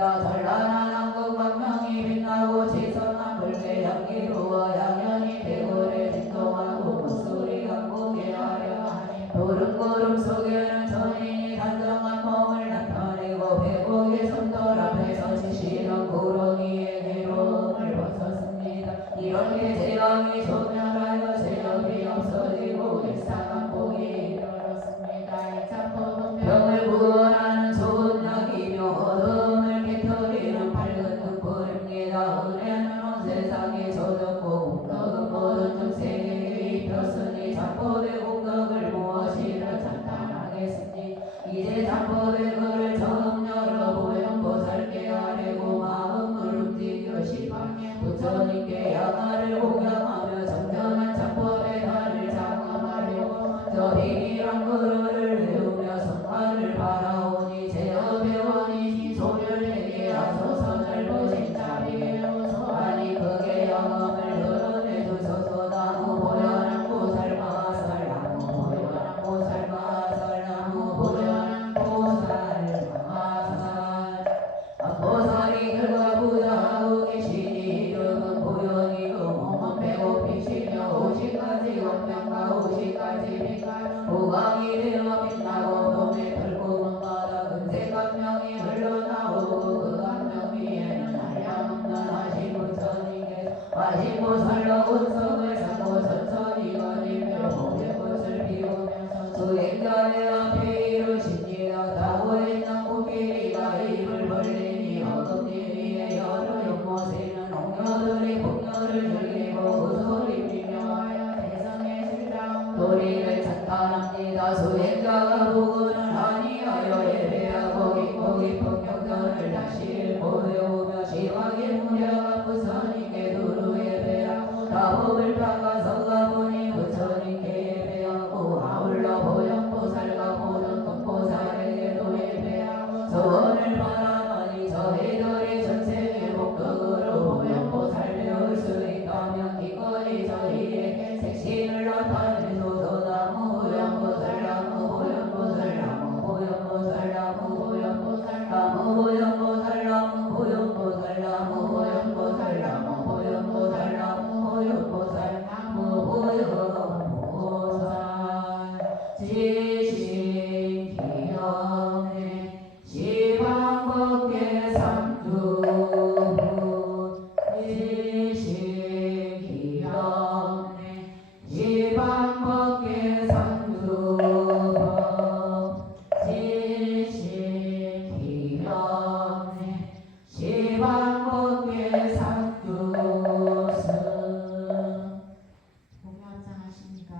옵니다. 전란한 한국 광명이 빛나고 지선한 불개 향기로워 양현이 대궐에 진동하고 목소리 강국에 화려하니 도름구름 속에는 천인이 단정한 몸을 나타내고 회복의 선돌 앞에서 지시는 구렁이의 괴로움을 벗었습니다. 이렇게 재앙이 소멸하여 세력이 없어지고 일상한 복이 이르렀습니다. 이 참복은 병을 구원하는 좋은 약이며 어둠을 깨뜨리는 밝은 등불입니다. 은혜는 온 세상에 젖었고 공덕은 모든 중생에게 입혔으니 참법의 공덕을 무엇이라 찬탄하겠으니 이제 참법의 글을 처음 열어보면 보살께 아뢰고 마음을 움직여 시방에 부처님께 양화를 공양하며 정전한 참법의 달을 장엄하려고 먼저 비밀한 글을 외우며 성화를 바라오니 제어배원이니 소멸되게 하소서 넓으신 자리에 오소하니 크게 영험을 드러내 주소서. 나무 보현한 보살마살 나무 보현한 보살마살 나무 보현한 보살마살 보살이 글과 부자하고 계시니 이름은 보현이고 몸은 배고프시며 오시까지 원명과 오시까지 빛나는 호강이 되어 빛나고 봄에 털구멍 마다 금색 감명이 흘러나오고 그 감명 위에는 한량없는 하신 부처님께서 하신 보살로 운석을 삼고 천천히 거니며 봄의 꽃을 피우면서 수행자의 앞에 이르시니라. 타고 있는 코끼리가 입을 벌리니 어금니 위에 여러 연못에는 홍녀들이 풍녀를 즐기고 그 소리며 하여 대성의 실장 도리를 찬탄합니다. 수행자가 부구는 아니하여 예배하고 깊고 깊은 경전을 다시 보여오며 심하게 무려가 부처님께 두루 예배하고 다법을 닦아서 가보니 부처님께 예배하고 아울러 보현보살과 모든 금보살에게도 예배하고 소원을 바라마니 저희들이 전생의 복덕으로 보현보살 배울 수 있다면 기꺼이 저희에게 색신을 나타내소서. 나무 보현보살 나무 보현보살 나무 보현보살 나무 보현보살 나무 보현보살 나무 보현보살 나무 보현보살 나무 보현보살 나무 보현보살 나무 보현보살 지신 기념내 시방법계 삼두부 지신 기념내 시방법계 삼두부 지신 기념내 시방법계 삼두승 공유 합장하십니까?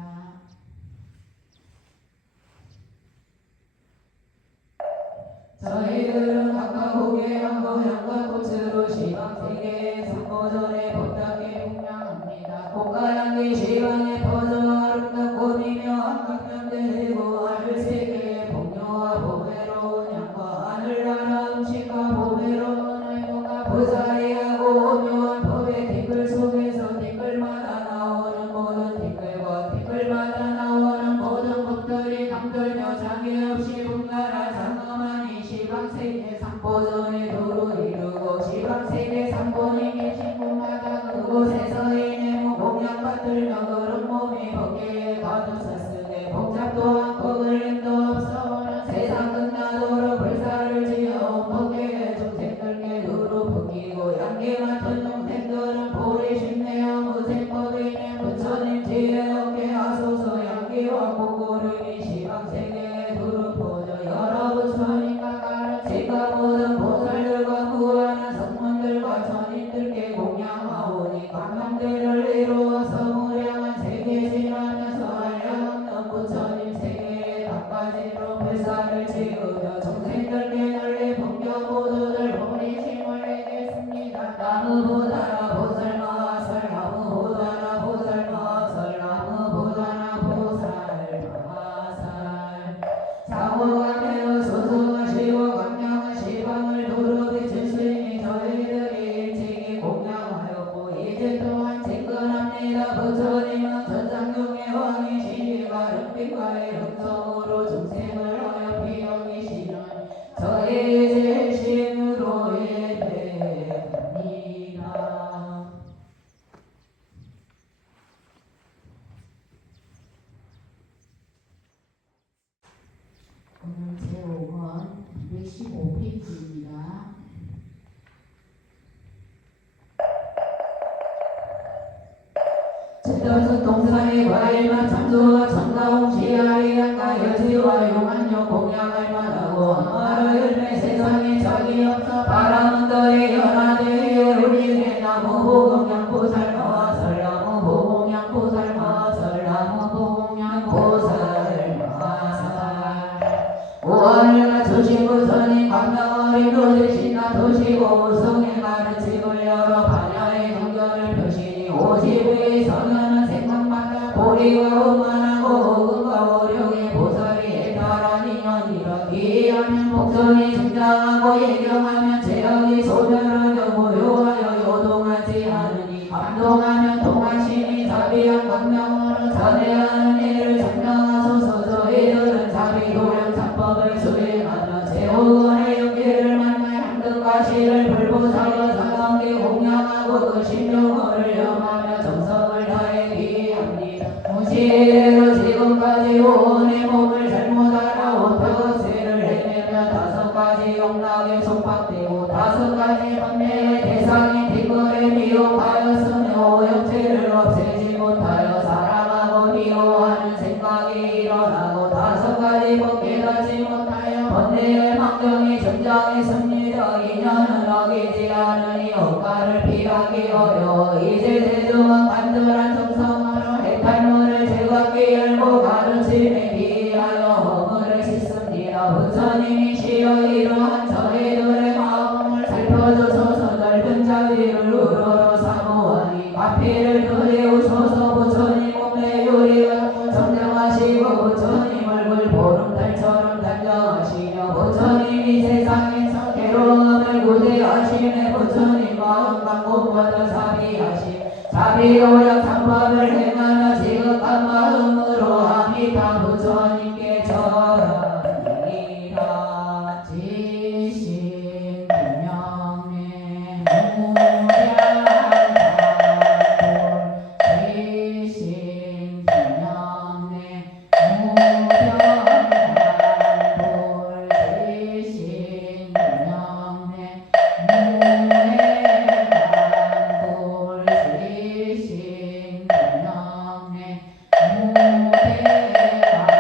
저희들은 각각 호계하고 향과 꽃으로 시방세계의 삼보전에 보답해 공양합니다. 꽃가향기 시방에 퍼져 아름답고 미묘한 각명되고 하늘세계의 풍요와 보배로운 향과 하늘나라 음식과 보배로운 의무가 부자리하고 오묘한 법의 티끌 속에서 티끌마다 나오는 모든 티끌과 티끌마다 나오는 모든 법들이 감돌며 장애없이 분간한 장엄한 시방세계 삼보전에 도로 이루고 시방세계 삼보에 계신 곳마다 그곳에서의 내무 공양받들며 그런 몸이 법계에 가득 찼으되 복잡도 않고 걸림도 없어 세상 끝나도록 불사를 지어 법계의 중생들께 두루 풍기고 양계 맡은 중생들은 보리 쉽네요 무생법이네 부처님 지혜 얻게 하소서. 양계와 복고름이 시방세계에 두루 퍼져 여러 부처님과 가르치가 모든 보살들과 구하는 성문들과 천인들께 공양하오니 감명들을 이루어서 무량한 세계 지나면서 한량없는 부처님 세계 세덤수 동산의 과일만 참수와 청가홍 시아리 양가 여지와 용한요 공양할 만하고 아마로 열매 세상에 적이 없어 바람은 더에 연하되 우리의 나무 보공양포 삶아 설나무 보공양포 삶아 설나무 보공양포 삶아 살 5월을 갖추신 부처님 감당어린 도시신나 도시고 성에 가르침을 열어 반야의 경전을 펴시니 50의 성현은 생각마다 고리가 오만하고 오금과 오룡의 보살이 애달한 인연이라 기하면 복선이 증장하고 예경하면 제약이 소멸을 여고요하여 요동하지 않으니 감동하면 동하심이 자비한 광명으로 전해하는 일을 증명하소서 저희들은 자비 도량 참법을 수행하며 제호건의 연기를 만나 향등과 시를 불보사여 사강기 공양하고 그 신용어를 염하며 정성을 다해 기합니다. 무시대로 지금까지 오온의 몸을 잘못 알아 오태세를 헤매며 5가지 용락에 속박되고 5가지 번뇌의 대상이 뒷거래 미혹하였으며 오역체를 없애지 못하여 사랑하고 미워하는 생각이 일어나고 5가지 법 깨닫지 못하여 번뇌의 망정이 전장했습니다. 인연은 어기지 않으니 억가를 피하기 어려워 이제 대중은 간절한 정성으로 해탈물을 제각기 열고 가르침에 기하여 허물을 씻습니다. 부처님이 시여 이러한 저희들의 마음을 살펴주소서 넓은 자비를 우러러 사모하니 가피를 그리우소서 부처님 몸에 요리가 정정하시고 부처님 얼굴 보름달처럼 단정하시며 부처님이 세상에서 괴로움을 구제하시네 부처님 마음 강곡보다 사비하시 자비도량 참법을 행하며 지극한 마음으로 아미타 부처님께 절하니라. 지신 분명내 무량탄불 지신 분명내 무량탄불 지신 분명내 무해탄불 지신 분명내 무대탄불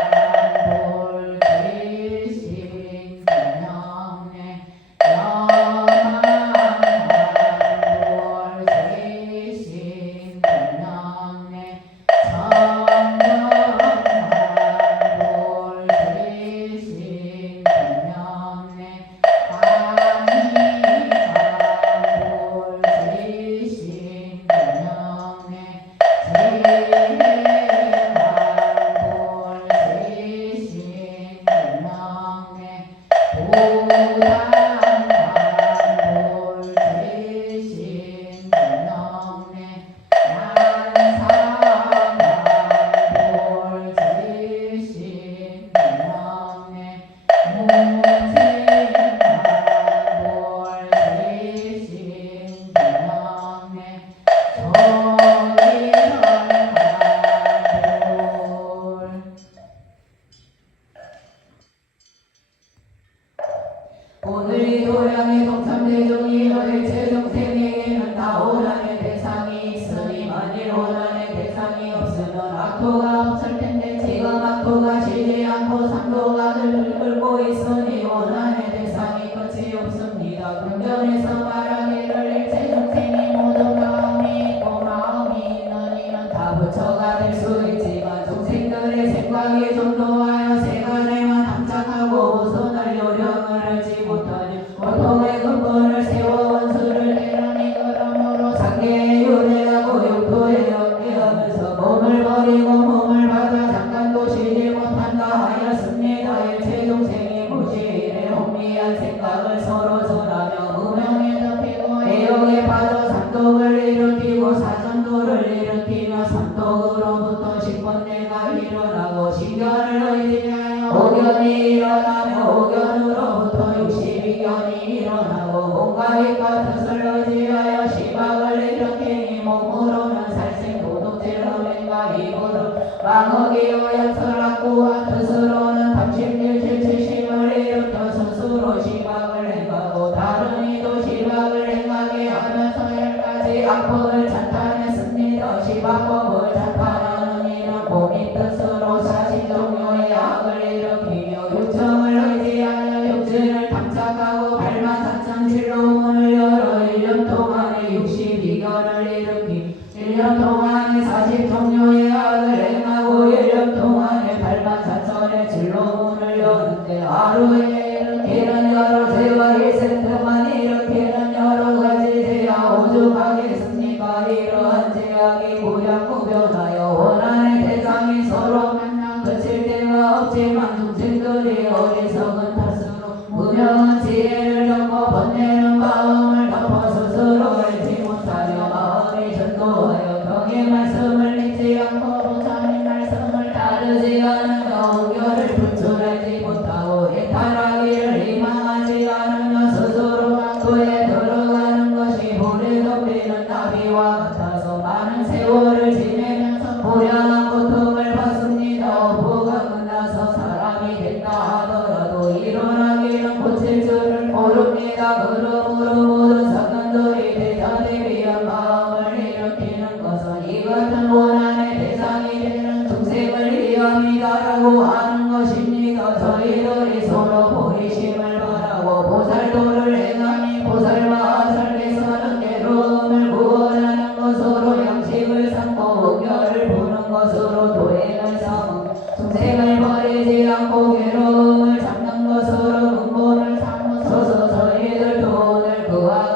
지신 분명내 영한탄불 지신 분명내 청명탄불 지신 분명내 안희탄불 지신 분명내 지혜탄불 지신 분명내 부단탄불 지신 분명내 난사탄불 지신 분명내 무진탄불 지신 분명내 정의탄불 오늘 이 도량의 동참대중이 너의 최종생에게는 다 오난의 대상이 있으니 만일 오난의 대상이 없으면 악토가 없을 텐데 지금 악토가 쉬지 않고 삼도가 들들 끓고 있으니 오난의 대상이 끝이 없습니다. 궁전에서 말하기를 일체중생이 모두 마음이 있고 마음이 있는 이는 다 부처가 될 수 있지만 중생들의 생각이 전도하여 세간에만 함착하고 우선을 요령을 알지 못하니 고통의 근본을 세워 원수를 내려니 그러므로 상계에 요래하고 육도에 연계하면서 몸을 버리고 몸을 받아 잠깐도 쉬지 못한다 하였습니다. 일체중생이 무시일에 혼미한 생각을 서로 전하며 무명에 덮이고 애욕에 빠져 삼독을 일으키고 사전도를 일으키며 삼독으로부터 식번뇌가 일어나고 신견을 의지하여 오견이 일어나며 오견으로부터 62견이 일어나고 몸과 입과 뜻을 의지하여 시박을 일으키니 몸으로는 살생 도둑질러맨과 입으로 망흑이요 연설악구와 뜻으로는 탐심질 질치심을 일으켜 스스로 시박을 행하고 다른 이도 시박을 행하게 하면서 10가지 악법을 찬탄했습니다. 시박법을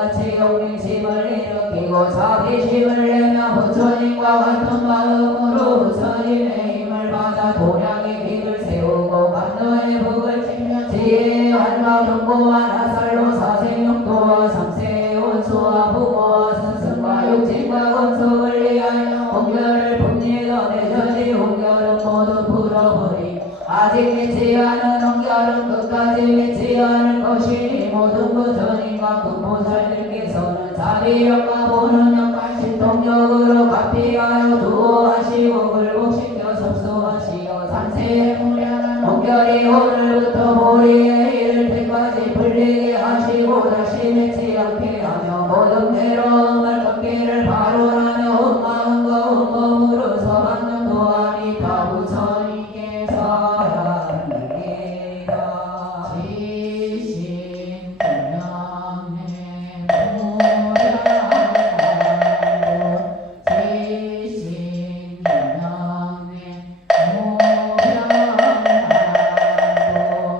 같이 용맹심을 일으키고 자비심을 내며 부처님과 같은 마음으로 부처님의 힘을 받아 도량의 길을 세우고 만노의 북을 치며 지혜의 한마 경고와 나살로 사생육도와 삼세의 원수와 부모와 스승과 육친과 건속을 위하여 홍결을 봅니다. 내전이 홍결은 모두 풀어버리 아직 믿지 않은 홍결은 끝까지 믿지 않을 것이니 모든 부처님과 부모살들께서는 자비력과 보는 역과 신통력으로 가피하여 두어하시고 굴복시켜 섭수하시어 삼세의 무량한 홍결이 오늘부터 보리에 이를 때까지 풀리게 하시고 다시 믿지 않게 하며 모든 괴로움을 걷기를 바로라며 온 마음과 온 몸으로 서방령 도하니 다 부처님께서 하나님이다. 지신 분명해 무량하고 지신 분명해 무량하고 지신 분명해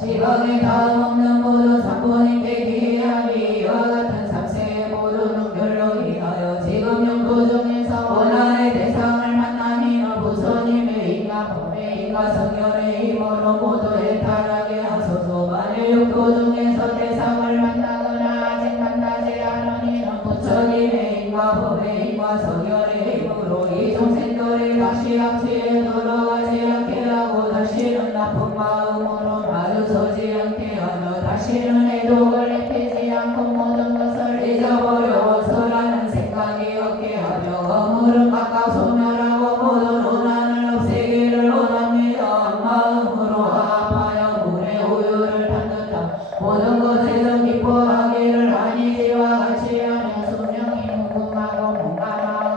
지방에 다음 없는 모든 삼본인께 기하니 이와 같은 삼세의 모든 별로 인하여 지금 영도 중에서 원한의 대상을 만나니나 부처님의 인과 법의 인과 성결의 힘으로 모두 해탈하게 하소서. 만일 육도 중에서 대상을 만나거나 아직 만나지 않으니는 부처님의 인과 법의 인과 성결의 힘으로 이众생들이 다시 합치에 들어가지 않게 하고 다시는 나쁜 마음으로 마주서지 않게 하며 다시는 해독을 입히지 않고 모든 것을 잊어버려 어서라는 생각이 없게 하며 허물은 각각 소멸하고 모든 원한을 없애기를 원합니다. 마음으로 합하여 물의 우유를 받는다. 모든 것에서 기뻐하기를 아니지와 같이 하며 수명이 무궁하고 뭔가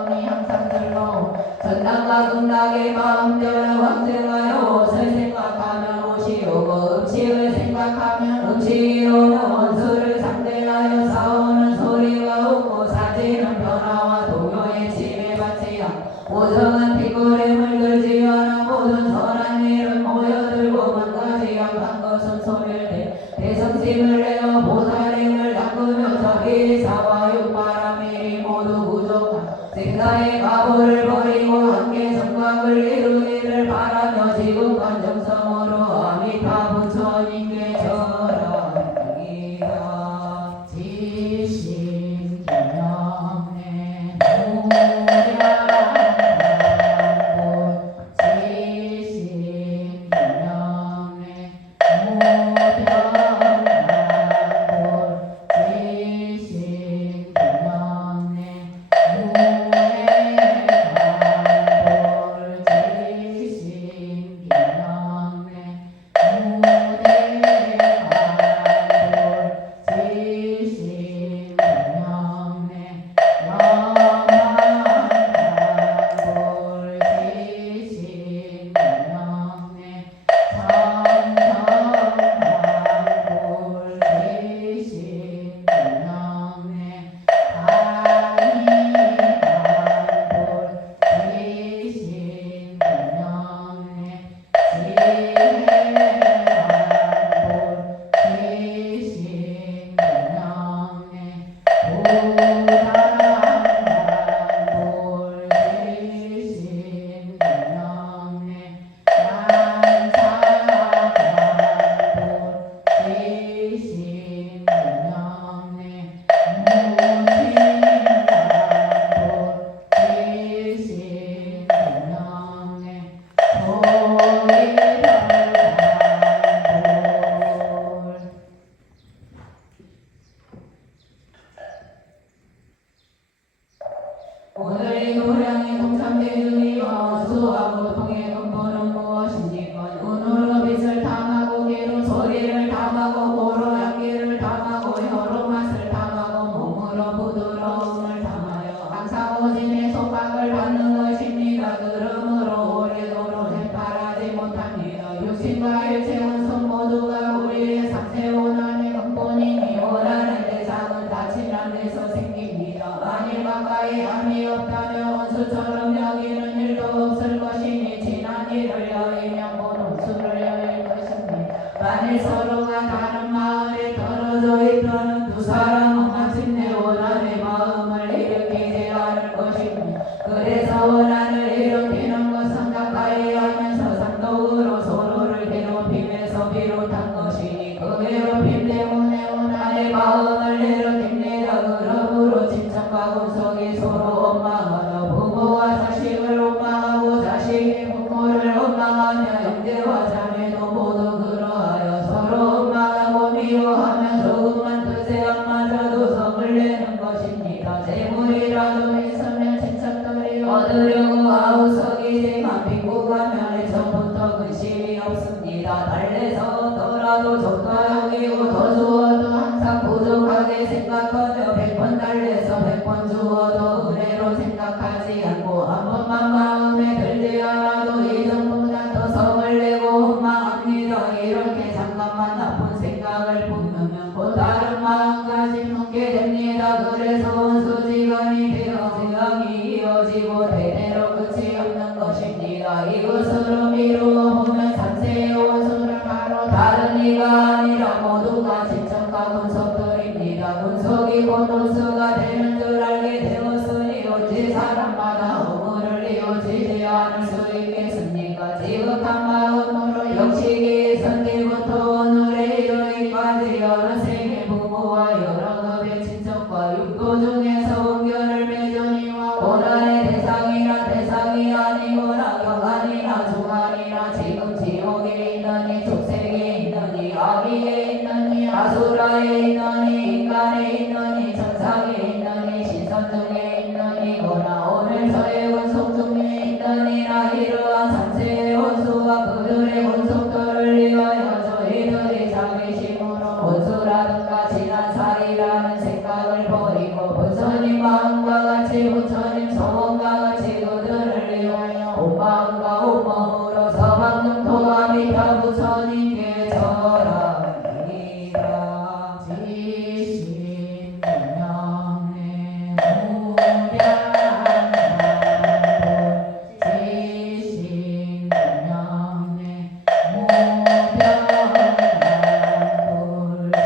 마음이 항상 즐거워 전당과 극락의 마음대로 확증하여 옷을 생각하면 옷이 오고 음식을 생각하면 음식이 오며 원수를 상대하여 싸우는 소리가 오고 사지는 변화와 동요에 지배받지 않고 오성은 뒷골에 물들지 않아 모든 선한 일은 모여들고 만가지 악한 것은 소멸돼 대성심을 내어 보살행을 닦으며 자비사와 육바라밀이 모두 부족한 생사의 가보를 버리고 함께 성곽을 이루기를 바라며 지극한 정성으로 아미타 부처님께 절하옵니다. 지신 분명해 무량하고 지신 분명해 무량하고 지신 분명해 무량하고 지신 분명해 서로가 다른 마을에 떨어져 있던 두 사람은 마침내 원한의 마음을 일으키지 않을 것이며 그래서 원한을 일으키는 것은 가까이 하면서 상독으로 서로를 괴롭힘에서 비롯한 것이니 그 괴롭힘 때문에 원한의 마음을 일으킵니다. 그러므로 친척과 군속이 서로 원망하며 부모와 자식을 원망하고 자식이 부모를 원망하며 형제와 자매도 모두 그러하여 서로 원망하고 미워하며 조금만 드세안마저도 성을 내는 것입니다. 재물이라도 있으면 친척들이 얻으려고 아우성이지만 빈부가 면에서부터 근심이 없습니다. 달래서더라도 적다 여기고 더 주어도 항상 부족하게 생각하며 100번 달래서 100번 주어도 은혜로 생각하지 않고 한 번만 마음에 들지 않아도 이전보다 더 성을 내고 원망합니다. 이렇게 잠깐만 나쁜 생각을 품으면 곧 다른 마음까지 품게 됩니다. 그래서 원수지간이 되어 재앙이 이어지고 대대로 끝이 없는 것입니다. 이것으로 미루어 보면 삼세의 원수는 바로 다른 이가 아니라 모두가 친척과 군속들입니다. 군속이 곧 원수가 되는 줄 알게 되었으니 어찌 사람마다 허물을 이어지지 않을 수 있겠습니까? 지극한 마음으로 역시기 선기부터 오늘의 여기까지 여러 생의 부모와 여러 급의 친척과 육도 중에서 원결을 맺으니와 고난의 대상이나 대상이 아니거나 경한이나 중한이나 지금 지옥에 있느니 족색에 있느니 아비에 있느니 아수라에 있느니 인간에 있느니 천상에 있느니 신선 중에 있느니거나 오늘 저의 원속 중에 있느니나 이러한 삼세의 원수와 그들의 원속들을 위하여 저희들이 자비심으로 원수라든가 지난살이라는 생각을 버리고 부처님 마음과 같이 부처님 소원과 같이 그들을 위하여 온 마음과 온 몸으로 서방능 도가미타 부처님께 절합니다. 지신 명례 무량만불 지신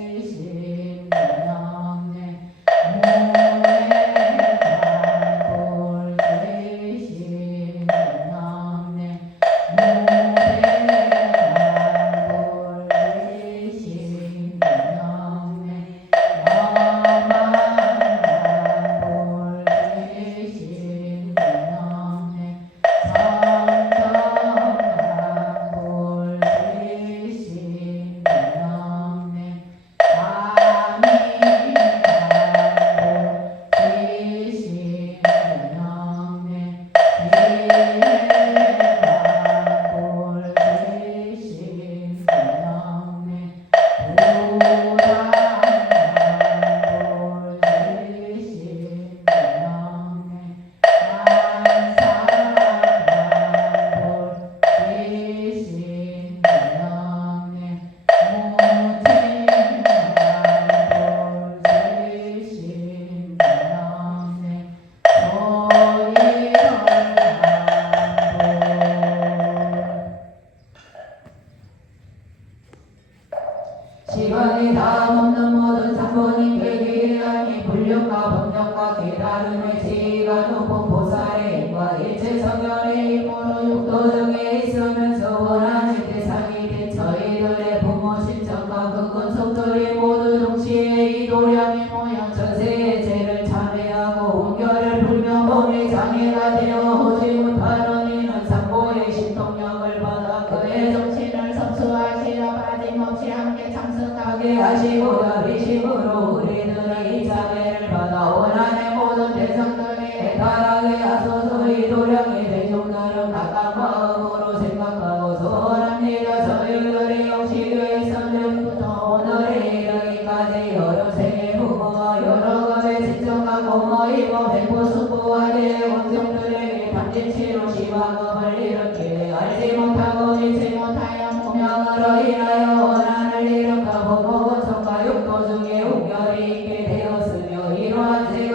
명례 무량만불 지신 명례 무량만불 지신 명례 시간이 다음 없는 모든 사건이 되기 위하니 불력과 법력과 깨달음의 지위가 높은 보살의 힘과 일체 성현의 힘으로 육도 중에 있으면서 원하는 대상이 된 저희들의 부모 친척과 그 권속들이 모두 동시에 이 도량에 모여 전세의 죄를 참회하고 운결을 풀며 몸이 장애가 되어 오지 못하는 이는 상보의 신통력을 받아 그의 정신을 섭수하시어 빠짐없이 함께 참석하게 하시고 야비심으로 우리들의 이 자매를 받아 원한의 모든 대상들이 해탈하게 하소서. 이 도량의 대종들은 각각 마음으로 생각하고 소원합니다. 저희들이 영시교의 선전부터 오늘에 이르기까지 여러 생의 부모와 여러 가지 친척과 고모이고 백부 숙부와의 원정들에게 반진치로 시화금을 일으키되 알지 못하고 잊지 못하여 무명으로 인하여 원한을 일으켜 부모 권속과 육도 중에 우결이 있게 되었으며 이러한 죄가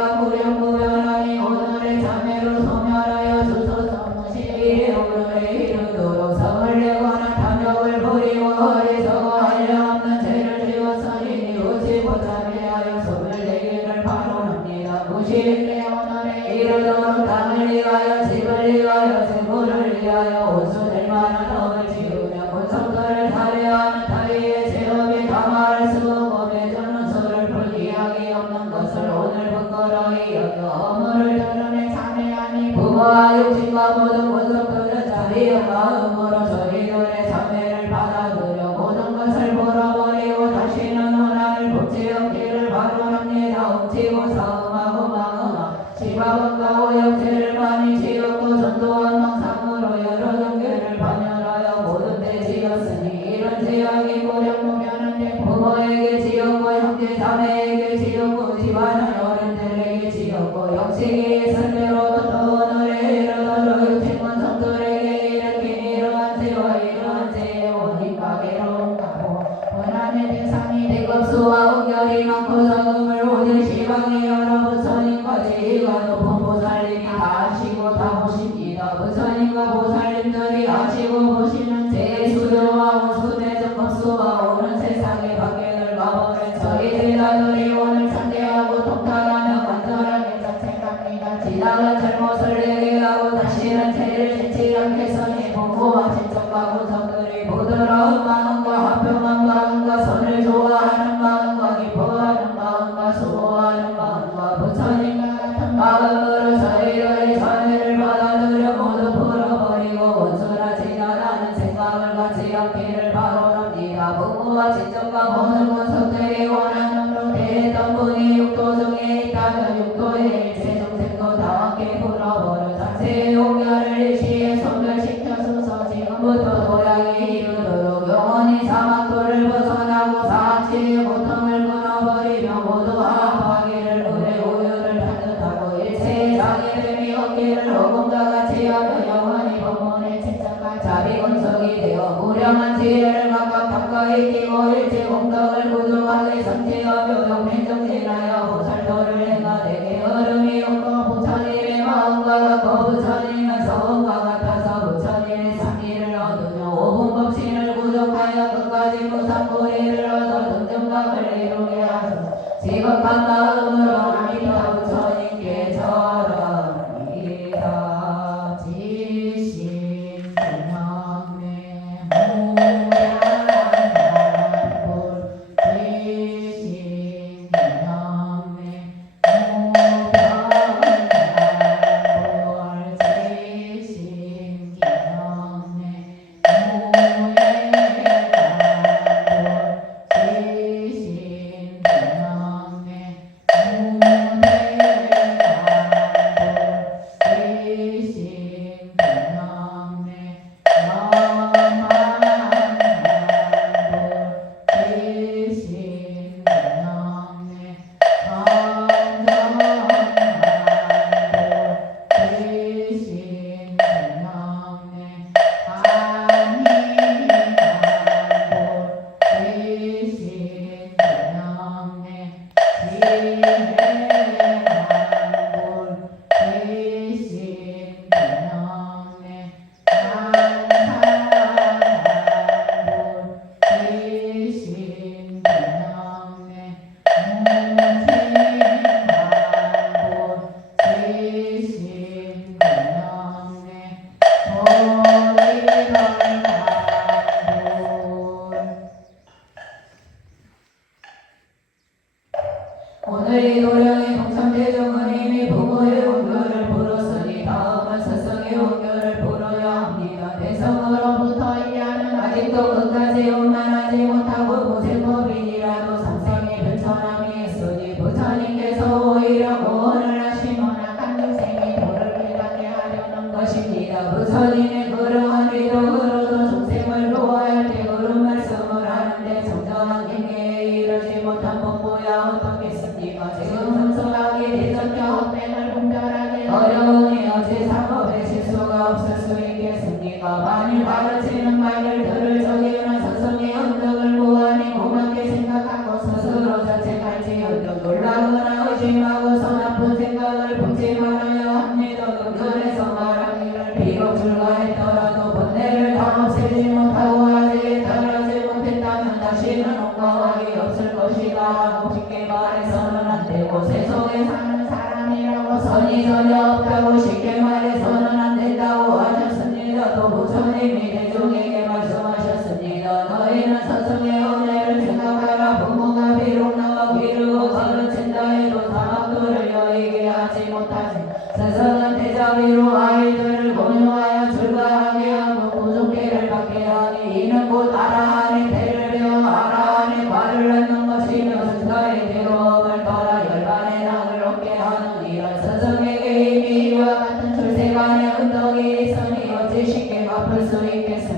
자매에게 지었고 집안은 어른들에게 지었고 영식이 선대로 돈을 이르러 육신문 성들에게 일으킨 이러한 죄와 이러한 죄의 원인과 괴로움과 원한의 대상이 대급수와 은결이 많고 성금을 오직 시방에 여러 부처님과 지혜가 높은 보살님이 다 하시고 다 보십니다. 부처님과 보살님들이 하시고 보시는 죄의 수조와 원수대 적법수와 오는 세상의 밖에를 가버린 저희 제자들이 오늘 참되하고 통탄하며 간절하게 자책합니다. 지나간 잘못을 회개하고 다시는 죄를 짓지 않겠으니 부모와 친척과 구성들이 부드러운 마음과 화평한 마음과 선을 좋아하는 마음과 기뻐하는 마음과 수고하는 마음과 부처님과 같은 마음으로 저희들의 자매를 받아들여 모두 풀어버리고 원수나 지나라는 생각을 갖지 않기를 바라옵니다. 부모와 친척과 모든 원수들이 원하는 대했던 분이 육도 중에 있다면 육도의 일체 중생도 다 함께 풀어버려 자체의 용결을 일시에 소멸시켜서서 지금부터 도량에 이르도록 영원히 사막도를 벗어나고 사치의 고통을 끊어버리며 모두 화합하기를 그래 우유를 타듯하고 일체의 장애됨이 없기를 어금과 같이 하며 영원히 법문에 침착한 자비근성이 되어 무량한 지혜를 각각 가까이 끼고 일체 공덕을 부족하게 성취하며 영맹정진하여 보살도를 행하되 게으름이 없고 부처님의 마음과 같고 부처님은 서원과 같아서 부처님의 상기를 얻으며 오분법신을 구족하여 끝까지 무상고리를 얻어 등등각을 이루게 하소서. 지극한 마음으로 아미타 부처님께 절합니다. 지신 명매 무량불 지신 명매 무량불 지신 명매 오늘 이 도량의 동참대중은 이미 부모의 원교를 불었으니 다음은 스승의 원교를 불어야 합니다. 대성으로부터 이하는 아직도 끝까지 온만하지 못하고 무생법인이라도 삼생의 변천함이 있으니 부처님께서 오히려 구원을 하시거나 간등생이 도를 길게 하려는 것입니다. 부처님의 그러한 의도로도 중생을 도와야 때 그런 말씀을 하는데 정정한 경계에 이르지 못한 법보야 어떻겠습니까? 지금 순수하게 대적혀 헛되을 분별하게 어려우니 어찌 사법에 실수가 없을 수 있겠습니까? 만일 가르치는 말을 들을 적에는 스승의 언덕을 보아니 고맙게 생각하고 스스로 자책할지언정 놀라거나 의심하고서 나쁜 생각을 품지 말아야 합니다. 근전에서 말하기를 비록 출가했더라도 번뇌를 다 없애지 못하고 아직 달하지 못했다면 다시는 온가하기 없을 것이다 하고 쉽게 말해서는 안 되고 세속에 사는 사람이라고 선이 전혀 없다고 쉽게 말해서는 안 된다고 하셨습니다. 또 부처님이 대중에게 말씀하셨습니다. 너희는 스승의 은혜를 생각하라. 부모가 비록 나와 기르고 가르친다 해도 사막도를 여의게 하지 못하지. 스승은 대자비로 아이들을 공유하여 출가하게 하고 부족계를 받게 하니 이는 곧 아라한의 대를 배워 아라한의 과를 얻는 것이며 스승의 대로업을 따라 열반의 낙을 얻게 하느니라. 스승에게 이미 이와 같은 출세간의 은덕이 있으니 어찌 쉽게 갚을 수 있겠습니까?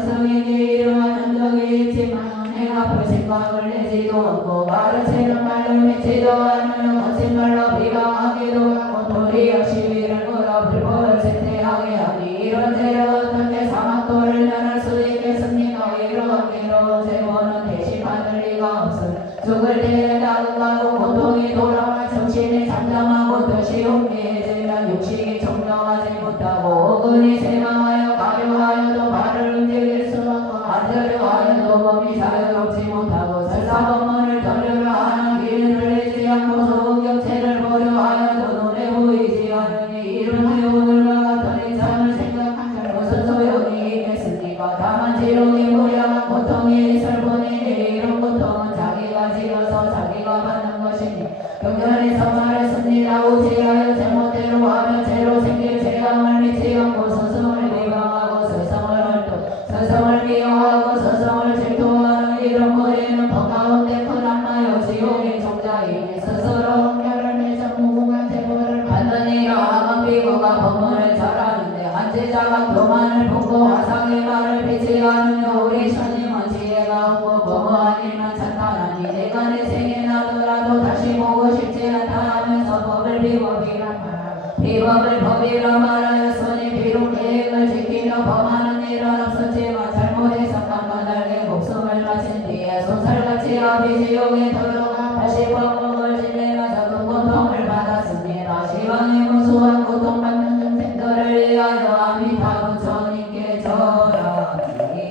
스승에게 이러한 적이 있지만 내가 볼 생각을 내지도 않고 가르치는 말을 맺지도 않으며 거짓말로 비방하기도 하고 도리어 시비를 걸어 불법을 세태하게 하니 이런 죄로 어떻게 사막도를 면할 수 있겠습니까? 이러한 괴로운 죄고는 대신받을 리가 없으나 죽을 때에 나그가고 고통이 돌아와 정신이 잠잠하고 뜻이 혼미해지면 육신이 정정하지 못하고 어근이 세망하여 가려하여도 발을 움직일 수 없고 앉으려 하여도 몸이 자유롭지 못하고 설사법문을 들으려 하는 기운을 내지 않고 소극경체를 보려 하여도 눈에 보이지 않으니 이런 오늘과 같은 이참을 생각한들 무슨 소용이 있겠습니까? 다만 지옥이 무량한 고통이 있을 뿐이니 이런 고통은 자기가 지어서 자기가 받는 것이니 경전에서 말했습니다. 오지하여 제멋대로 하면 죄로 생길 죄감을 믿지 않고 스승을 비방하고 스승을 헐도 스승을 미워하고 스승을 질투하는 이런 거리는 법 가운데 흔한 마요 지옥의 종자이니 스스로 흠결을 맺어 무궁한 재벌을 받는 이러한 비고가 법문을 잘하는데 한 제자가 교만을 품고 화상의 말을 비치 않으며 우리 스님은 지혜가 없고 거무한 일만 찬탄하니 내가 내 생에 나더라도 다시 보고 싶지 않다 하면서 법을 비법이라 말하고 비법을 법이라 말하였으니 비록 계획을 지키며 범하는 일은 없었지만 잘못해서 깜깜하게 목숨을 마친 뒤에 손살같이 아비 지옥에 들어가 다시 법목을 지내면서 큰 고통을 받았습니다. 시간이 무수한 고통받는 중생들을 위하여 아미타부 주님께 절합니다.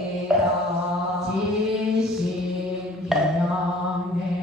지신 기념의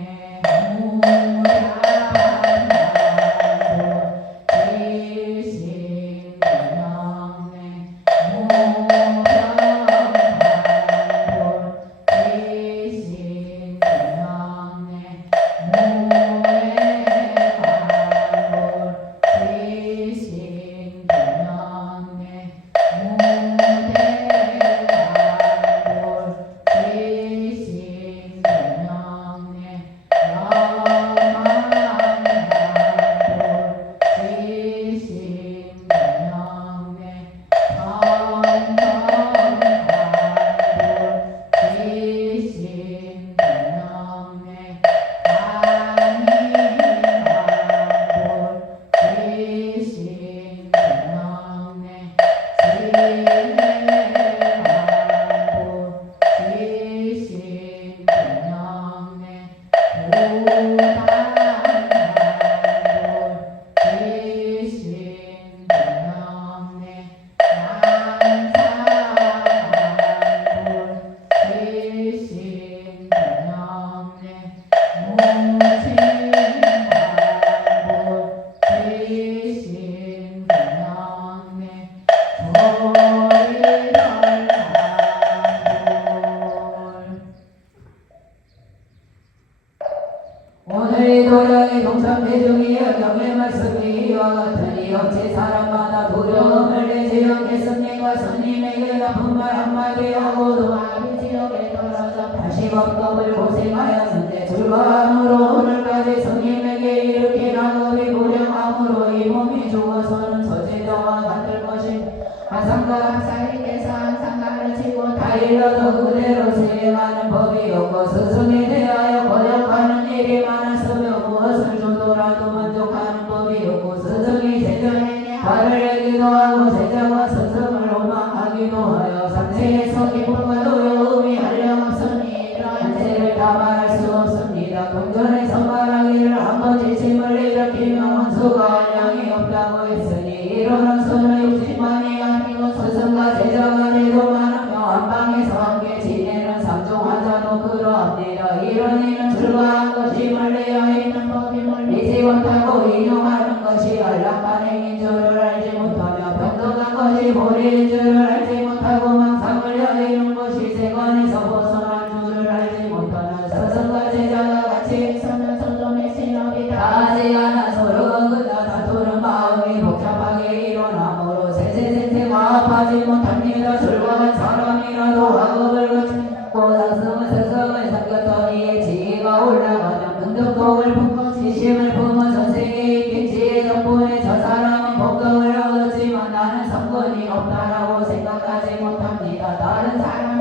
오늘 도량의 동참 대중이 여경의 말씀이 이와 같으니 어찌 사람마다 두려움을 내지 않겠습니까? 스님에게 나쁜 말 한마디 하고도 아비 지옥에 떨어져 다시 법법을 고생하였는데 불과함으로 오늘까지 스님에게 이렇게 낙업이 무량함으로 이 몸이 죽어서는 저제자와 같을 것이니 화상과 학사님께서 항상 가르치고 다 일러도 그대로 수행하는 법이 없고 스승에 대하여 번역하는 일이 많았으며 무엇을 줘도라도 만족하는 법이 없고 스승이 제자에게 발을 내기도 하고 제자가 스승을 오망하기도 하여 상세에서 기쁨과 도요음이 한량없으니 이러한 죄를 다 말할 수 없습니다. 동전에서 말하기를 한번 지침을 일으키며 원수가 한량이 없다고 했으니 이로는 수는 60만이 아니고 스승과 제자가 내도 많으며 안방에서 함께 지내는 상종하자도 그러합니다. 이런 이는 불과한 것이 멀리어 있는 법임을 믿지 못하고 인용하는 것이 안락반행인 줄을 알지 못하며 병동한 것이 보리인 줄을 알지 못하고 망상을 여기는 것이 세관에서 벗어난 줄을 알지 못하는 스승과 제자가 같이 있으면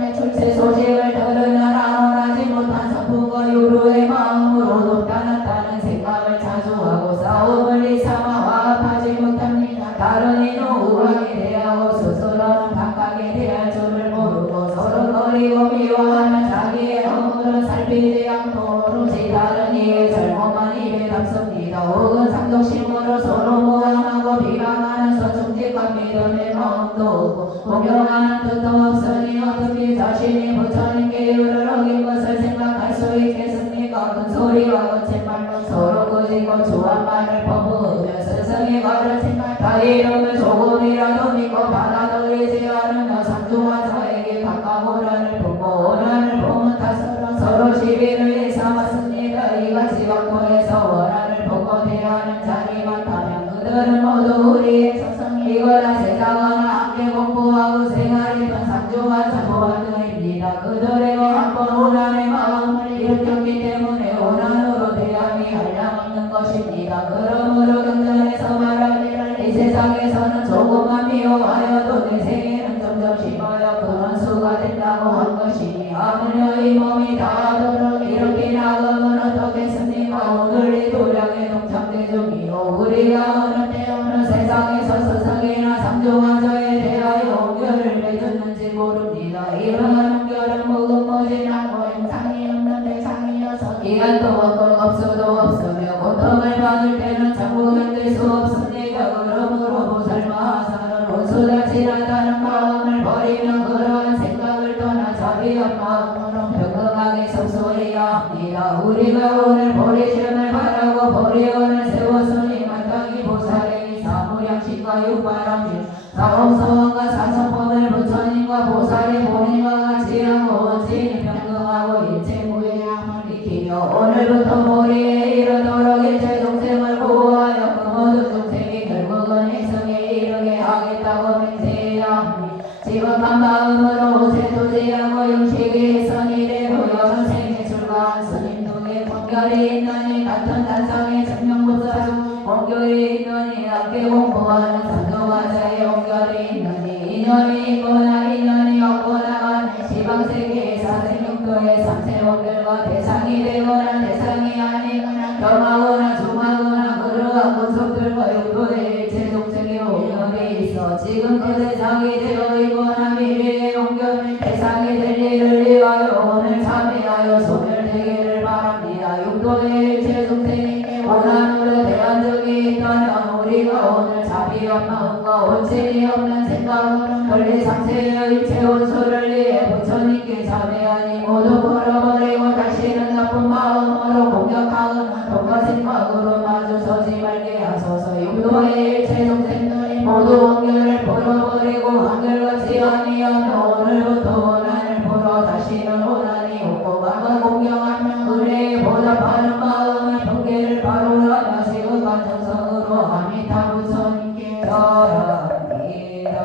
하나님의 출세 소식을 들으느라 원하지 못한 성품과 요로의 마음으로 높다 낮다는 생각을 자주하고 싸움을 일삼아 화합하지 못합니다. 다른 이는 우하게 대하고 스스로는 각각에 대할 줄을 모르고 서로 거리고 미워하는 자기의 허물은 살피지 않고 오로지 다른 이의 잘못만 입에 담습니다. 혹은 상독심으로 서로 모함하고 비방하면서 충직한 믿음의 마음도 없고 공경하는 뜻도 없으니 어떻게 자신이 부처님께 의를 어긴 것을 생각할 수 있겠습니까? 큰 소리와 거친 말로 서로 꾸짖고 주한 말을 퍼부으며 스승의 가르침을 다 이름을 조금이라도 믿고 받아들이지 않으며 상중한 자에게 각각 오란을 품고 오란을 품은 탓으로 서로 시비를 일삼았습니다. 이같이 wak토에서 원한을 품고 대하는 자리 많다면 그들은 모두 우리의 서성이거나 세상하나 함께 공부하고 생활했던 상중한 사도원들입니다. 그들에게 한번 오란의 마음을 일으켰기 때문에 오란으로 대함이 한량없는 것입니다. 그러므로 경전에서 말하기를 이 세상에서는 조금만 미워하여도 내 생에는 점점 심하여 그런 수가 된다고 한 것이니 하물며 이 몸이 다하도록 이렇게 나가면 어떻겠습니까? 오늘 이 도량에 동참대 중이요 우리가 어느 때 어느 세상에서 스승이나 상중한 자에 대하여 옹결을 맺었는지 모릅니다. 이러한 옹결은 무궁무진하고 형상이 없는 대상이어서 기한도 없고 없어도 없으며 고통을 받을 때는 자꾸 견딜 수 없습니다. 그러므로 보살마하사는 온수다칠하다는 마음을 버리며 그러한 생각을 떠나 자비한 마음으로 평등하게 성소해야 합니다. 우리가 오늘 보리심을 바라고 보리원을 세웠으니 마땅히 보살에게 사무량심과 육바람심 사홍서원과 사성법을 부처님과 보살의 본인과 같이 하고 원진이 평등하고 일체 무해함을 익히며 오늘부터 보리에 이르도록 일체众생을 보호하여 그 모든众생이 결국은 행성에 이르게 하겠다고 맹세해야 합니다. 지극한 마음으로 오세토지하고 영식이 선이 되고 여러 생에 출가한 스님 등의 공결이 있느니 같은 단상의 청명보살 공결이 있느니 함께 공부하는 상도화자의 공결이 있느니 인연이 있거나 인연이 없거나 간에 시방세계의 사생육도의 삼세원결과 대상이 되거나 대상이 아니거나 겸하거나 중하거나 그러한 권속들과 육도의 일체众생의 공결이 있어 지금 그 대상이 되어 있거나 미래의 공결 대상이 될 일을 위하여 오늘 참여하여 소멸되기를 바랍니다. 육도의 일체众생에게 원한으로 대한 적이 있다면 우리가 오늘 자비한 마음과 원칙이 없는 생각으로 권리상세의 일체 원수를 위해 부처님께 참여하니 모두 버려버리고 다시는 나쁜 마음으로 공격하거나 독한 생각으로 마주서지 말게 하소서. 육도의 일체众생들이 모두 원결을 버려버리고 한결같이 아니하며 오늘부터 원한을 보러 다시는 원한이 없고 마음을 공경하며 은혜에 보답하는 마음의 번개를 바로하며 지극한 정성으로 아미타 부처님께 절합니다.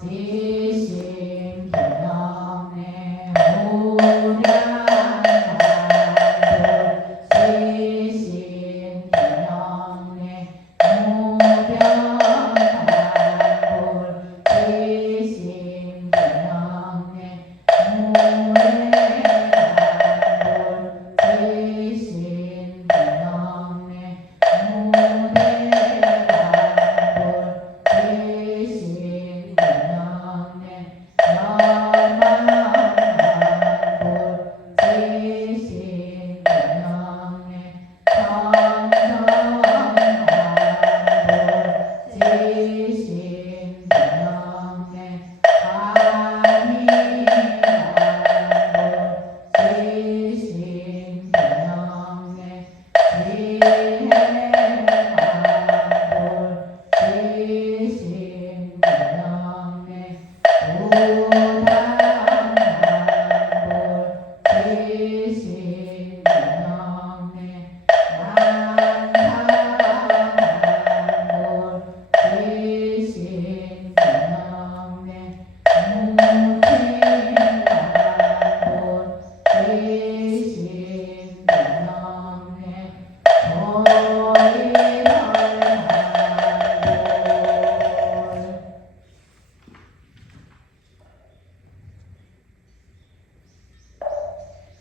지심 기념내 무량한불 지심 기념내 무량한불 지심 기념내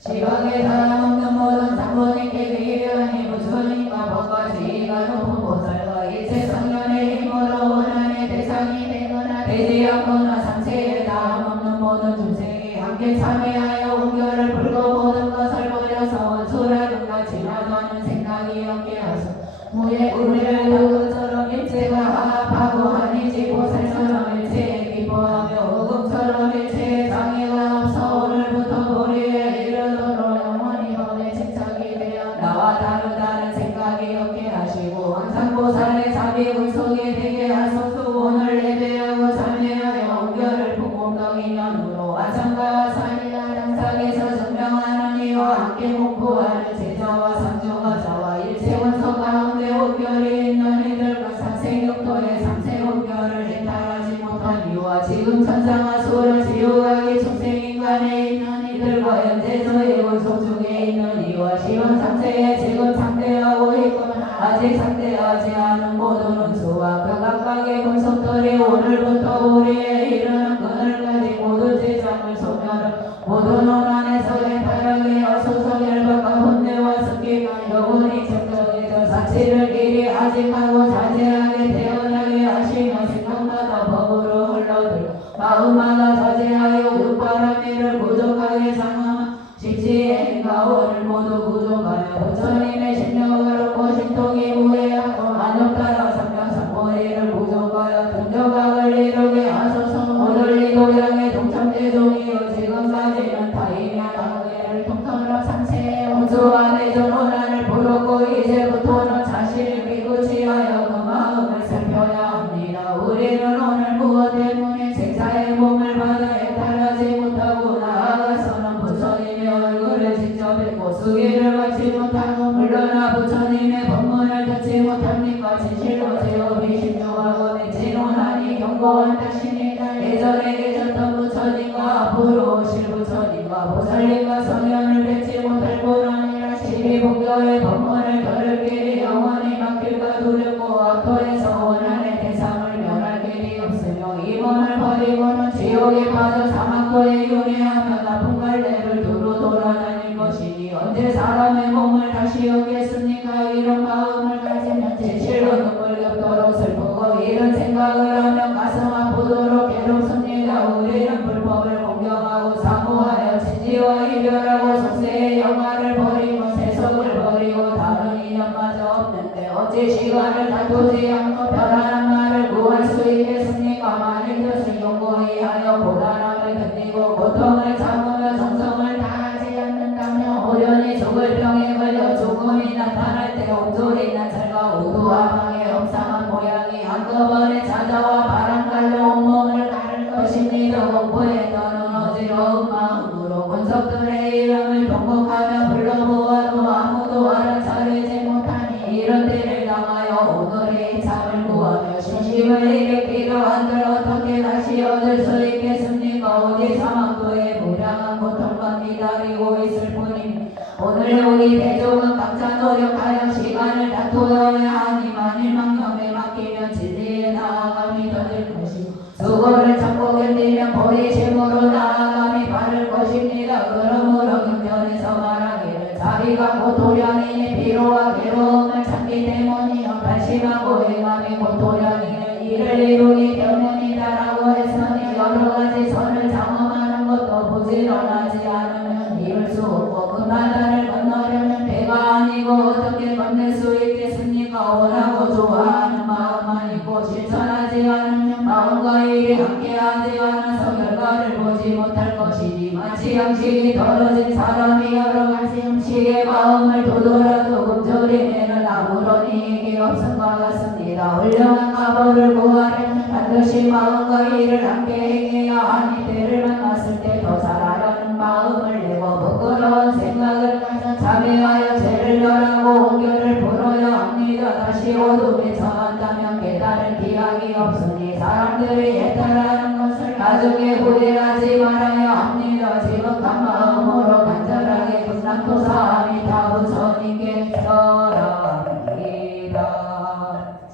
시각에 사람 없는 모든 장본인께 귀하니 부처님과 법과 지위가 높은 보살과 일체 성현의 힘으로 원한의 대상이 되거나 되지 않거나 상체에 다름 없는 모든 중생이 함께 참여하여 운결을 풀고 모든 것을 버려서 원수라든가 지나가는 생각이 없게 하소. 무의 우리를 다그처럼 일체가 화합하고 아니지 보살처럼 일체에 기뻐하며 흑음처럼 일체에 장애가 없어 오늘부터 도리에 이르도록 영원히 법에 집착이 되어 나와 다르다는 생각이 없게 하시고 항상 보살의 자비 운속에 되게 하소서. 오늘 예배하고 참여하여 운결을 품고 경인연으로 와상과 산이나 당상에서 증명하는 이와 함께 공부하는 제자와 상주가자와 일체 원소 가운데 운결이 있는 이들과 상생육도의 상생운결을 해탈하지 못한 이와 지금 천상아수라 지옥하기 중생인간에 있는 이들과 현재서의 원소 중에 있는 이와 시원 상태에 지금 상대하고 있거나 아직 상대하지 않은 모든 원수와 그 각각의 권속들이 오늘부터 우리에 이르는 그날까지 모두 제장을 소멸을 모든 원한에서의 타락에 어소서 열박과 혼내와 습기가 영원히 적정해져 사치를 길이 아직하고 자제하게 태어나게 하시며 생각마다 법으로 흘러들고 마음마다 자제하여 육바라미를 부족하게 상하며 십지의 가오를 모두 부족하여 부처님의 심령을 얻고 신통이 무해하고 안욕따라 삼명삼보리를 부족하여 등조각을 이루게 하소서. 오늘 이 도량의 동참대종이여 지금까지는 타인의 방해를 통틀어 상세의 원수와 내전 원한을 부르고 이제부터는 자신을 비구치하여 그 마음을 살펴야 합니다. 우리는 오늘 무엇 때문에 생사의 몸을 받아 해탈하지 못하고 나아가서는 부처님의 얼굴을 직접 뵙고 수기를 받지 못하고 물러나 부처님의 법문을 듣지 못합니까? 진실로 제업이 신중하고 맺힌 원한이 견고한 탓이니까 예전에 계셨던 부처님과 앞으로 오실 부처님과 보살님과 성현을 뵙지 못할 뿐 아니라 십이복교의 법문을 들을 길이 영원히 막힐까 두렵고 악토에서 원한의 대상을 면할 길이 없으며 이원을 버리고는 지옥에 빠져 사막도에 윤회하며 나쁜 갈래를 두루 돌아다닐 것이니 언제 사람의 몸을 다시 얻겠습니까? 이런 마음을 가지면 진실로 눈물 겹도록 슬프고 이런 생각을 하며 가슴 아프도록 괴롭습니다. 우리는 불법을 공경하고 사모하여 진지와 이별하고 속세의 영화를 버리고 세속을 버리고 다른 인연마저 없는데 어찌 시간을 다투지 않고 편안한 말을 구할 수 있겠습니까? 만일 뜻을 용고히 하여 고단함을 견디고 고통을 참으며 정성을 다하지 않는다면 호련히 죽을 병에 걸려 죽음이 나타날 때 온종일 난살과 우두와 방의 엄상한 모양이 한꺼번에 찾아와 바람갈로 온몸을 가를 것입니다. 공포에 떠는 어지러운 마음으로 권석들의 이름을 통곡하며 불러보아도 아무도 알아차리지 못하니 이런 때를 당하여 오늘의 참을 구하며 신심을 일으키려 한들 어떻게 다시 얻을 수 있겠습니까? 오직 사막도에 무량한 고통만 기다리고 있을 뿐입니다. 오늘 우리 대종은 각자 노력하여 시간을 다투어야 하니 만일 망령에 맡기면 진리에 나아감이 더딜 것이고 수고를 참고 견디면 보리심으로 나아감이 바를 것입니다. 그러므로 경전에서 말하기를 자비가 고토량이니 피로와 괴로움을 참기 때문이요 발심하고 행함이 고토량이니 이를 이루기 때문이다라고 했으니 여러가지 선을 장엄하는 것도 부지런하지 않으면 이룰 수 없고 그 바다를 건너려면 배가 아니고 어떻게 건널 수 있겠습니까? 원하고 좋아하는 마음만 있고 실천하지 않으면 마음과 일이 함께하지 않아서 결과를 보지 못할 것이니 마치 양식이 떨어진 사람이 여러 가지 음식에 마음을 두더라도 금절임에는 아무런 이익이 없음과 같습니다. 훌륭한 가보를 구하려면 반드시 마음과 일을 함께 행해야 하니 때를 만났을 때 더 잘하려는 마음을 내고 부끄러운 생각을 가져 자매하여 죄를 멸하고 온결을 풀어야 합니다. 다시 어둠에 처한다면 깨달을 기약이 없으니 사람들이 해탈하는 것을 나중에 후회하지 말아야 합니다. 지극한 마음으로 간절하게 금락도사함이 다 부처님께 절합니다.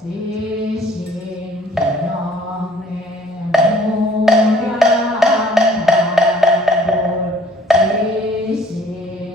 지신 명의 무량한 지신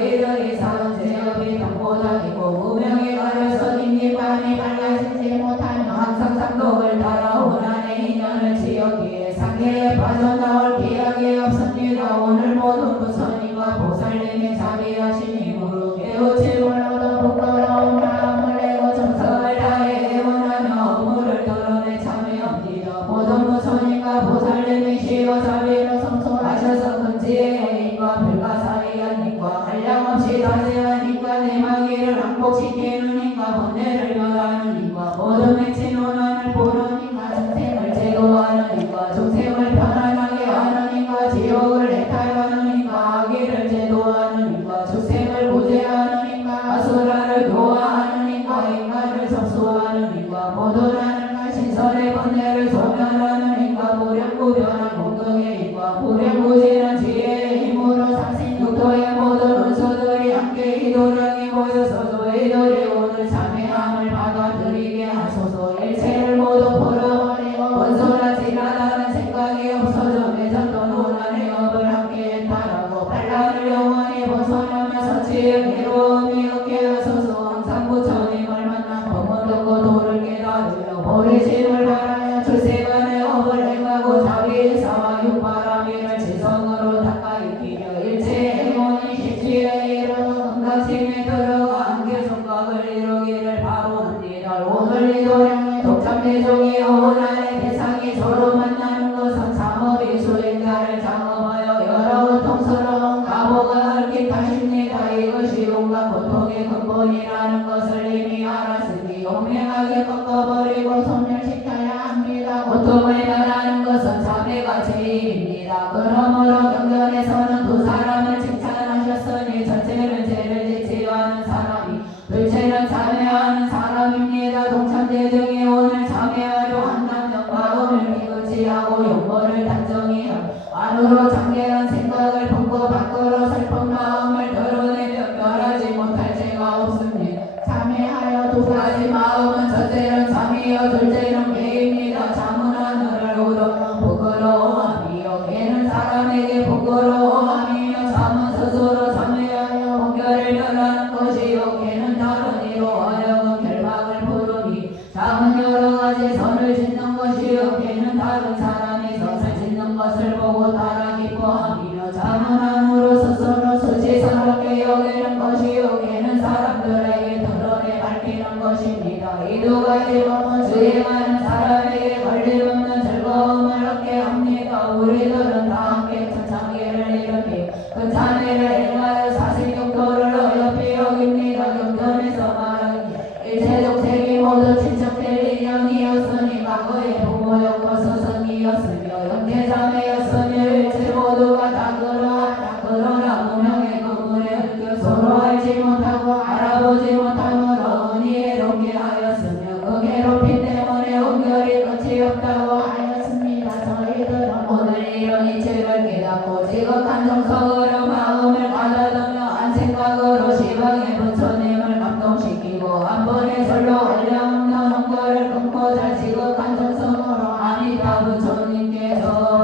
이들이 사는 제업이 당보다이고 무명에 가려서 뒷입안이 밝아지지 못하며 항상 상독을 따라 원한의 인연을 지었기에 상계에 빠져나올 기약이 없습니다. 오늘 모든 부처님과 보살님의 자비하신 힘으로 깨우치 몰라도 부끄러운 마음을 내고 정성을 다해 애원하며 업무를 드러내 참여합니다. 모든 부처님과 보살님이시여 자비로 성소하셔서 근지의 여인과 불가사의한 님과 한량없이 다재한 님과 내마귀를 항복시키는 님과 번뇌를 멸하는 님과 모든 맺힌 원한을 보는 님과 중생을 제도하는 님과 중생을 편안하게 하는 님과 지옥을 해탈하는 님과 악의를 제도하는 님과 중생을 구제하는 님과 아수라를 교화하는 님과 인간을 접수하는 님과 모든 하늘과 신선의 번뇌를 소멸하는 님과 무량구변한 공덕의 힘과 무량무진한 지혜의 힘으로 삼신육도의 모든 원소들이 함께 이도량이 모여서 저희들이 오늘 참회함을 받아들이게 하소서. 일체를 모두 풀어버리고 원소나 지나다는 생각이 없어져 매전도 논란의 업을 함께 해탈하고 반란을 영원히 벗어나며 서치의 괴로움이 없게 하소서. 항상 부처님을 만나 법문 듣고 도를 깨달으며 보리심을 바라며 출세간의 업을 행하고 자기의 사와 육바라미를 지성으로 닦아 익히며 일체의 행운이 십지에 이르러 금강심에 들어가 안개성각을 이루기를 바로합니다. 오늘 이 도량의 독참대종이 원한의 대상이 서로 만나는 것은 삼업이 수행자를 장엄하여 여러 고통스러운 가보가 얽힌다십니다. 이것이 온갖 고통의 근본이라는 것을 이미 알았으니 용맹하게 꺾어버리고 소멸시켜야 합니다. 고통을 말하는 것은 자매가 제일입니다. 그러므로 경전에서는 두 사람을 칭찬하셨으니 첫째는 죄를 짓지 않은 사람이 둘째는 참회하는 사람입니다. 동참대중이 오늘 참회하려 한다면 마음을 기울지하고 용모를 단정히 안으로 장계한 생각을 품고 밖으로 슬픈 마음을 드러내며 멸하지 못할 죄가 없습니다. 참회하여 두 가지 마음은 첫째는 잠이요 둘째는 개입니다. 잠은 하늘을 우러 부끄러워하며 개는 사람에게 부끄러워하며 잠은 스스로 참회하여 본결을 멸하는 것이요 개는 다른 이로 하여금 결박을 부르니 잠은 여러 가지 선을 짓는 것이요 개는 다른 사람이 선을 짓는 것을 보고 따라 기뻐하며 잠은 함으로 스스로 수치스럽게 여기는 것이요 개는 사람들에게 드러내 밝히는 것입니다. 이 두 가지 법은 수행하는 사람에게 걸림없는 즐거움을 얻게 합니다. 우리들은 다 함께 천창계를 일으키 그 참회를 행하여 사십육도를 어여삐 여깁니다. 경전에서 말하기를 일체적 책이 모두 친척될 인연이었으니 과거의 부모였고 스승이었으며 형제자매였으며 일체 모두가 다 그러하다. 그러나 무명의 그물에 얽혀 서로 알지 못하고 알아보지 못함으로 은희애롭게 하였으며 그 괴롭힘 때문에 은결이 끝이 없다고 하였습니다. 저희들은 오늘 이런 이치를 깨닫고 지극한 정성으로 마음을 가다듬며 한 생각으로 시방의 부처님을 감동시키고 한 번에 절로 한량없는 은결을 끊고 잘 지극한 정성으로 아미타 부처님께서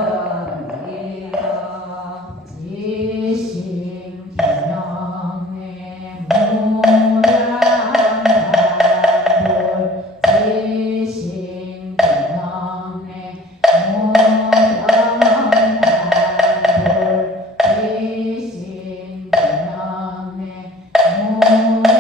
지심 기념의 무량단불 지심 기념의 무량단불 지심 기념의 무량단불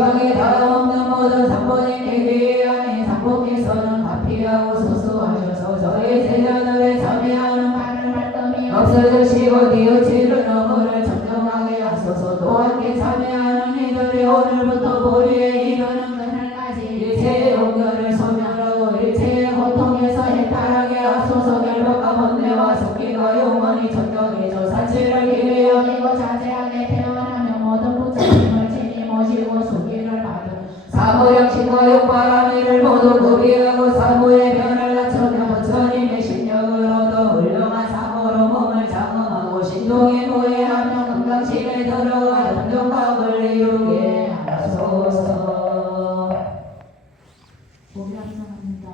지방에 다음 없는 모든 상보님께 귀하니 상보께서는 가피하고 소수하셔서 저희 제자들의 참여하는 바를 말씀이 없어지시고 뉘우치는 어물을 정정하게 하소서. 또 함께 참여하는 이들이 오늘부터 보리에 이르는 그날까지 일체의 옹결을 소멸하고 일체의 고통에서 해탈하게 하소서. 결박과 번뇌와 속기가 영원히 정정해져 사치를 기회 여기고 자제하게 태어나며 모든 부처님을 친히 모시고 수기를 받은 사무력신과 욕바라미를 모두 구비하고 사무의 변을 낮추며 부처님의 신력을 얻어 훌륭한 사고로 몸을 장엄하고 신동에 노예하며 금강신에 들어가 등등각을 이루게 하소서. 고백합니다.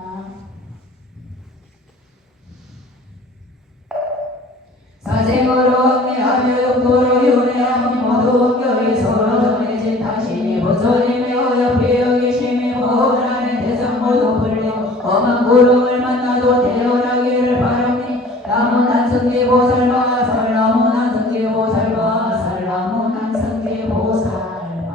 사생으로 확례하며 욕도로 윤회하며 모두 원결이 서로 정해진 당신이 부처님의 어여피 여기심이 보호라는 대상 모두 풀리고 험한 구름을 만나도 태어나기를 바라니 나무난 승기보살마 살 나무난 승기보살마 살 나무난 승기보살마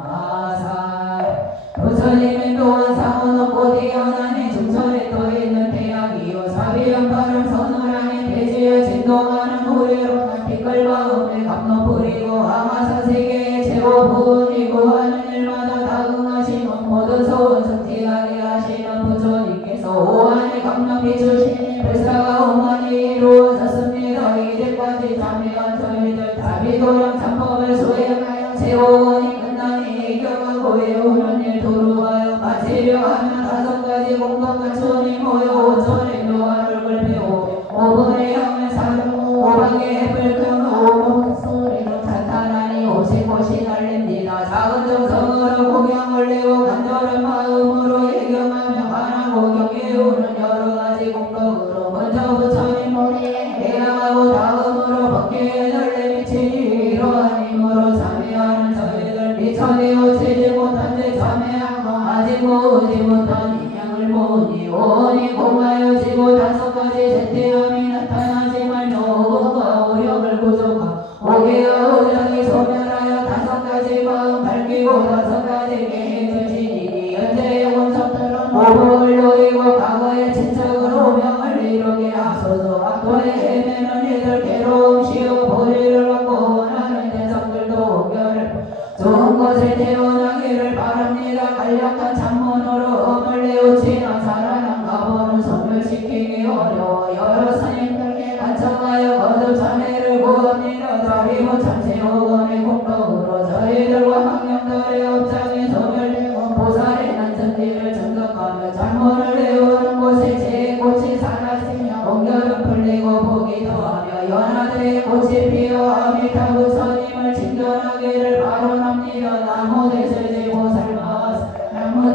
살 부처님은 또한 상은 없고 태어나니 중천에 떠있는 태양이요 사비한 바를 선우라니 대지에 진동하는 우리로 빛깔 마음에 감로 부리고 아마사 세계의 최고 부은이고 하는 일마다 다응하시는 모든 소원 성취하게 하시는 부처님께서 오한의 감명 비추시니 불사가 오만이 이루어졌습니다. 이제까지 참여한 저희들 다비도량 참법을 수행하여 최고원이 끝나니 이경하고 외우는 일 도루하여 마치려 하면 5가지 공덕 갖추니 모여 5천의 묘화를 굴배우고 5분의 향을 사르고 5방의 햇불 끄고 5분 소리로 찬탄하니 50곳이 날립니다. 작은 정성으로 공양 올리고 간절한 마음으로 예경하며 반하고 경외우는 여러가지 공덕으로 먼저 부처님 머리에 예양하고 다음으로 법계에 널리 미치니 이러한 힘으로 참여하는 저희들 미천이 오치지 못한 데 참여하고 아직 모으지 못한 인양을 모으니 오니 공하여지고 5가지 세태함이 나타나지만 노고과 오력을 부족하고 오개와 오장이 소멸하여 5가지 마음 밝히고 5가지 계획을 지니니 현재의 원석들은 오복을 노리고 과거의 친척을 오명을 이루게 하소서. 악도의 헤매는 이들 괴로움 시오 보리를 얻고 원하는 대상들도 옹결을 좋은 곳에 태어나기를 바랍니다. 간략한 참문으로 엄을 내우치나 살아난 가보는 소멸시키기 어려워 여러 스님들께 간청하여 거듭 참회를 구합니다. 자비무 참세오건의 공덕으로 저희들과 학령들의 업장이 소멸되고 보살의 난승지를 증득하며 참문을 내우는 곳에 제 꽃이 사라지며 옹결은 풀리고 복이 더하며 연하들의 꽃이 피어 아미타 부처님을 친견하기를 바라옵니다. 나무 대세지 보살마 나무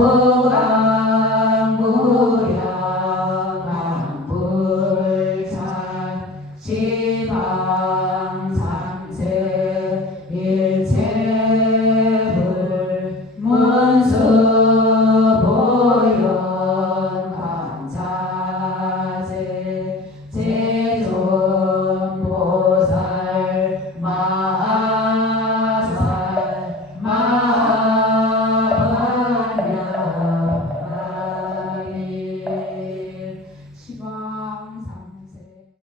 법